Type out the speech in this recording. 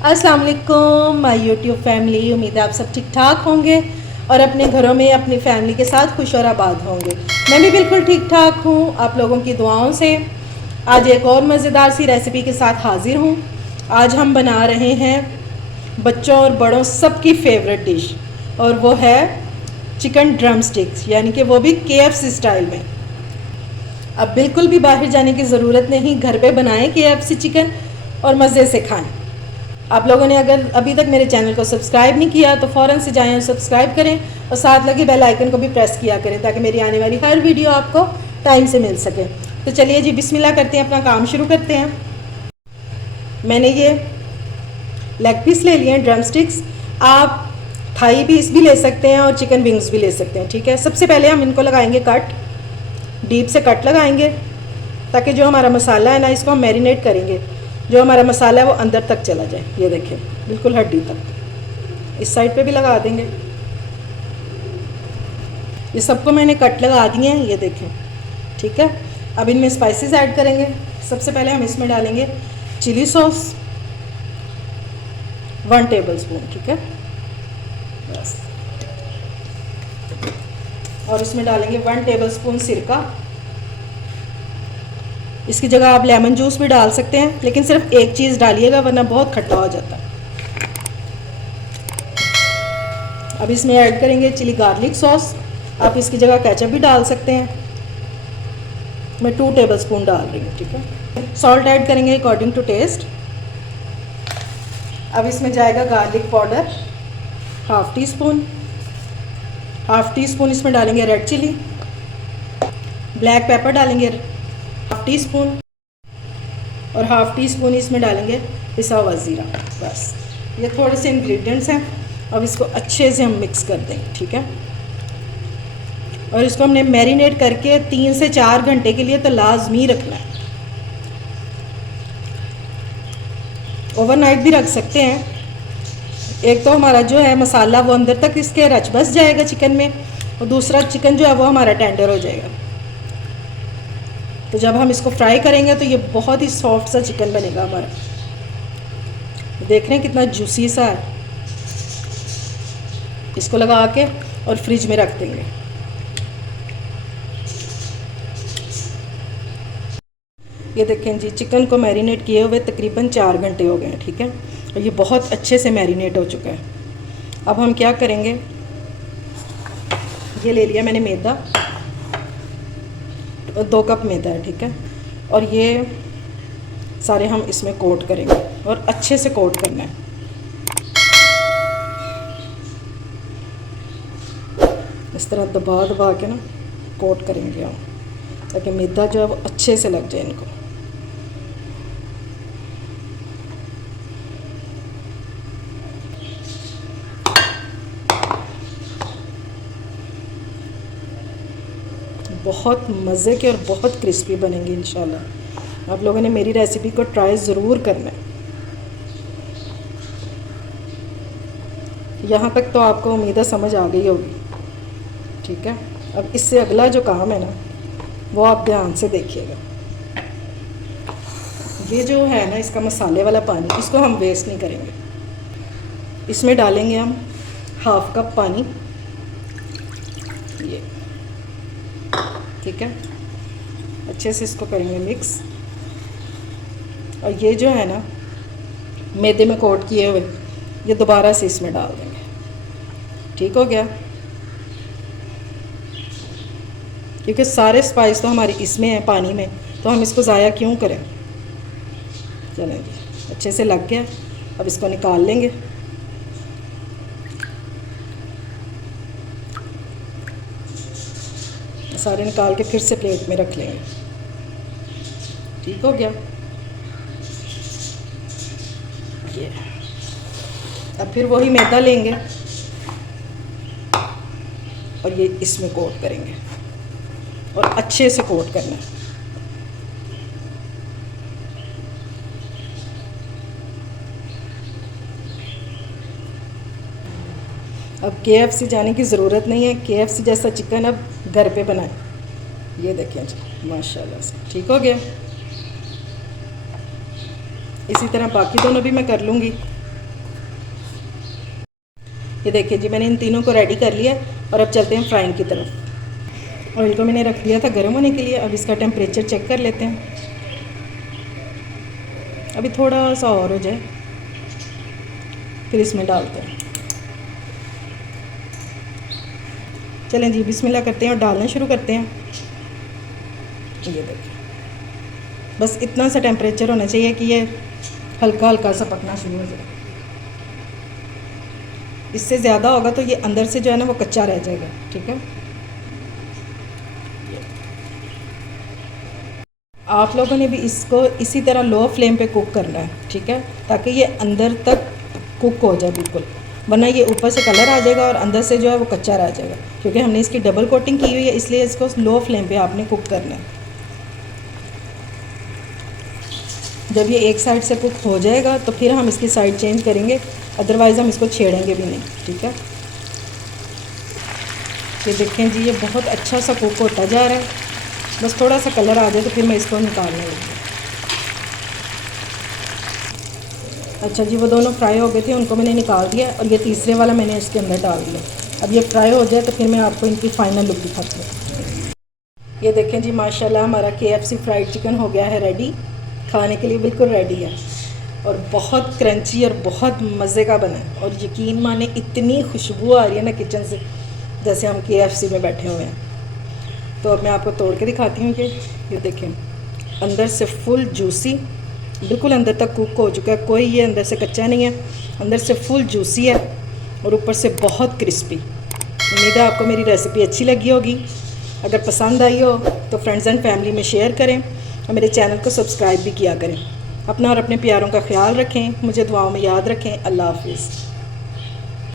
अस्सलाम वालेकुम my YouTube family. उम्मीद है आप सब ठीक ठाक होंगे और अपने घरों में अपनी फैमिली के साथ खुश और आबाद होंगे। मैं भी बिल्कुल ठीक ठाक हूँ आप लोगों की दुआओं से। आज एक और मज़ेदार सी रेसिपी के साथ हाज़िर हूँ। आज हम बना रहे हैं बच्चों और बड़ों सबकी फेवरेट डिश, और वो है चिकन ड्रम स्टिक्स, यानी कि वो भी KFC स्टाइल में। अब बिल्कुल भी बाहर जाने की ज़रूरत नहीं, घर पे बनाएं KFC चिकन और मज़े से खाएं। आप लोगों ने अगर अभी तक मेरे चैनल को सब्सक्राइब नहीं किया तो फ़ौरन से जाएं और सब्सक्राइब करें और साथ लगे बेल आइकन को भी प्रेस किया करें ताकि मेरी आने वाली हर वीडियो आपको टाइम से मिल सके। तो चलिए जी, बिस्मिल्लाह करते हैं, अपना काम शुरू करते हैं। मैंने ये लेग पीस ले लिए हैं, ड्रम स्टिक्स। आप थाई पीस भी ले सकते हैं और चिकन विंग्स भी ले सकते हैं, ठीक है। सबसे पहले हम इनको लगाएंगे कट, डीप से कट लगाएंगे ताकि जो हमारा मसाला है ना, इसको हम मैरिनेट करेंगे, जो हमारा मसाला है वो अंदर तक चला जाए। ये देखें, बिल्कुल हड्डी तक। इस साइड पे भी लगा देंगे। ये सबको मैंने कट लगा दिए हैं, ये देखें, ठीक है। अब इनमें स्पाइसेस ऐड करेंगे। सबसे पहले हम इसमें डालेंगे चिली सॉस 1 टेबलस्पून, ठीक है, बस। और इसमें डालेंगे 1 टेबलस्पून सिरका। इसकी जगह आप लेमन जूस भी डाल सकते हैं, लेकिन सिर्फ एक चीज़ डालिएगा वरना बहुत खट्टा हो जाता है। अब इसमें ऐड करेंगे चिली गार्लिक सॉस। आप इसकी जगह केचप भी डाल सकते हैं। मैं 2 टेबलस्पून डाल रही हूँ, ठीक है। सॉल्ट ऐड करेंगे अकॉर्डिंग टू टेस्ट। अब इसमें जाएगा गार्लिक पाउडर 1/2 टीस्पून। 1/2 टीस्पून इसमें डालेंगे रेड चिली। ब्लैक पेपर डालेंगे 1/2 टीस्पून और 1/2 टीस्पून इसमें डालेंगे पिसा हुआ ज़ीरा। बस, ये थोड़े से इंग्रेडिएंट्स हैं। अब इसको अच्छे से हम मिक्स कर देंगे, ठीक है। और इसको हमने मैरिनेट करके 3 से 4 घंटे के लिए तो लाजमी रखना है। ओवरनाइट भी रख सकते हैं। एक तो हमारा जो है मसाला वो अंदर तक इसके रच बस जाएगा चिकन में, और दूसरा चिकन जो है वो हमारा टेंडर हो जाएगा। तो जब हम इसको फ्राई करेंगे तो ये बहुत ही सॉफ्ट सा चिकन बनेगा हमारा। देख रहे हैं कितना जूसी सा है। इसको लगा के और फ्रिज में रख देंगे। ये देखें जी, चिकन को मैरिनेट किए हुए तकरीबन 4 घंटे हो गए हैं, ठीक है। और ये बहुत अच्छे से मैरिनेट हो चुका है। अब हम क्या करेंगे, ये ले लिया मैंने मैदा, 2 कप मैदा है, ठीक है। और ये सारे हम इसमें कोट करेंगे और अच्छे से कोट करना है। इस तरह दबा दबा के ना कोट करेंगे हम, ताकि मैदा जो है वो अच्छे से लग जाए इनको। बहुत मज़े के और बहुत क्रिस्पी बनेंगे इंशाल्लाह। आप लोगों ने मेरी रेसिपी को ट्राई ज़रूर करना है। यहाँ तक तो आपको उम्मीद है समझ आ गई होगी, ठीक है। अब इससे अगला जो काम है ना, वो आप ध्यान से देखिएगा। ये जो है ना, इसका मसाले वाला पानी, इसको हम वेस्ट नहीं करेंगे। इसमें डालेंगे हम 1/2 कप पानी, ये, ठीक है। अच्छे से इसको करेंगे मिक्स। और ये जो है ना मैदे में कोट किए हुए, ये दोबारा से इसमें डाल देंगे, ठीक हो गया। क्योंकि सारे स्पाइस तो हमारे इसमें हैं, पानी में, तो हम इसको ज़ाया क्यों करें। चलें जी, अच्छे से लग गया। अब इसको निकाल लेंगे। सारे निकाल के फिर से प्लेट में रख लेंगे, ठीक हो गया। ये अब फिर वही मैदा लेंगे और ये इसमें कोट करेंगे और अच्छे से कोट करना है। अब KFC जाने की ज़रूरत नहीं है। KFC जैसा चिकन अब घर पे बनाएं। ये देखें जी, माशाल्लाह से ठीक हो गया। इसी तरह बाकी दोनों भी मैं कर लूँगी। ये देखिए जी, मैंने इन तीनों को रेडी कर लिया और अब चलते हैं फ्राइंग की तरफ। ऑयल को मैंने रख दिया था गर्म होने के लिए। अब इसका टेम्परेचर चेक कर लेते हैं। अभी थोड़ा सा और हो जाए फिर इसमें डालते हैं। चलें जी, बिस्मिल्लाह करते हैं और डालना शुरू करते हैं। ये देखिए, बस इतना सा टेम्परेचर होना चाहिए कि ये हल्का हल्का सा पकना शुरू हो जाए। इससे ज़्यादा होगा तो ये अंदर से जो है ना वो कच्चा रह जाएगा। ठीक है, आप लोगों ने भी इसको इसी तरह लो फ्लेम पे कुक करना है। ठीक है, ताकि ये अंदर तक कुक हो जाए बिल्कुल, वरना ये ऊपर से कलर आ जाएगा और अंदर से जो है वो कच्चा रह जाएगा। क्योंकि हमने इसकी डबल कोटिंग की हुई है, इसलिए इसको लो फ्लेम पे आपने कुक करना है। जब ये एक साइड से कुक हो जाएगा तो फिर हम इसकी साइड चेंज करेंगे, अदरवाइज़ हम इसको छेड़ेंगे भी नहीं। ठीक है, ये देखें जी, ये बहुत अच्छा सा कुक होता जा रहा है। बस थोड़ा सा कलर आ जाए तो फिर मैं इसको निकालने लगी। अच्छा जी, वो दोनों फ्राई हो गए थे, उनको मैंने निकाल दिया और ये तीसरे वाला मैंने इसके अंदर डाल दिया। अब ये फ्राई हो जाए तो फिर मैं आपको इनकी फ़ाइनल लुक दिखाती हूँ। ये देखें जी, माशाल्लाह हमारा KFC फ्राइड चिकन हो गया है रेडी, खाने के लिए बिल्कुल रेडी है और बहुत क्रंची और बहुत मज़े का बना है। और यकीन माने इतनी खुशबू आ रही है ना किचन से, जैसे हम KFC में बैठे हुए हैं। तो अब मैं आपको तोड़ के दिखाती हूँ कि ये देखें, अंदर से फुल जूसी, बिल्कुल अंदर तक कुक हो चुका है, कोई ये अंदर से कच्चा नहीं है, अंदर से फुल जूसी है और ऊपर से बहुत क्रिस्पी। उम्मीद है आपको मेरी रेसिपी अच्छी लगी होगी। अगर पसंद आई हो तो फ्रेंड्स एंड फैमिली में शेयर करें और मेरे चैनल को सब्सक्राइब भी किया करें। अपना और अपने प्यारों का ख्याल रखें, मुझे दुआओं में याद रखें। अल्लाह हाफिज़।